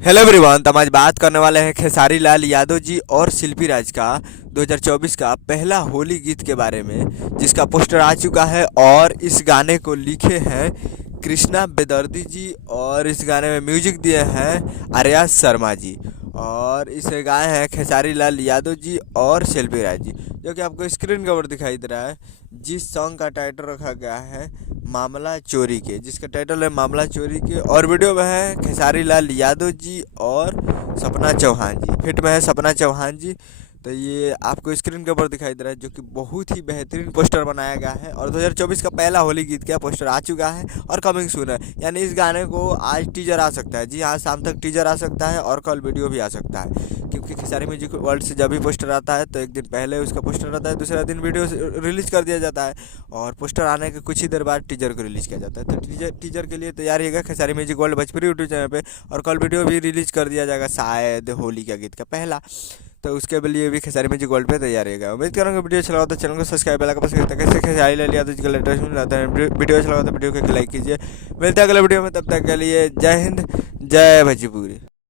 Hello everyone. तो हम आज बात करने वाले हैं खेसारी लाल यादव जी और शिल्पी राज का 2024 का पहला होली गीत के बारे में, जिसका पोस्टर आ चुका है। और इस गाने को लिखे हैं कृष्णा बेदर्दी जी और इस गाने में म्यूजिक दिए हैं आर्या शर्मा जी। और इसे गाए हैं खेसारी लाल यादव जी और शिल्पी राज जी, जो कि आपको स्क्रीन के ऊपर दिखाई दे रहा है। जिस सॉन्ग का टाइटल रखा गया है मामला चोरी के, जिसका टाइटल है मामला चोरी के। और वीडियो में है खेसारी लाल यादव जी और सपना चौहान जी, फिट में है सपना चौहान जी। तो ये आपको स्क्रीन के ऊपर दिखाई दे रहा है, जो कि बहुत ही बेहतरीन पोस्टर बनाया गया है। और 2024 का पहला होली गीत का पोस्टर आ चुका है और कमिंग सून है। यानी इस गाने को आज टीजर आ सकता है। जी हाँ, शाम तक टीजर आ सकता है और कल वीडियो भी आ सकता है, क्योंकि खेसारी म्यूजिक वर्ल्ड से जब भी पोस्टर आता है तो एक दिन पहले उसका पोस्टर आता है, दूसरा दिन वीडियो रिलीज कर दिया जाता है और पोस्टर आने के कुछ ही देर बाद टीजर को रिलीज किया जाता है। तो टीजर के लिए तैयार रहिएगा Khesari music world Bhojpuri YouTube channel पे। और कल वीडियो भी रिलीज कर दिया जाएगा शायद होली का गीत का पहला। तो उसके लिए भी खेसारी म्यूजिक वर्ल्ड पे तैयार रहेगा। उम्मीद करूँगा वीडियो अच्छा लगा तो चैनल को सब्सक्राइब बेल आइकन प्रेस कैसे खेसारी लाल यादव जी का लेटेस्ट मिल जाता है। वीडियो अच्छा लगा तो वीडियो को लाइक कीजिए। मिलते हैं अगले वीडियो में, तब तक के लिए जय हिंद जय भोजपुरी।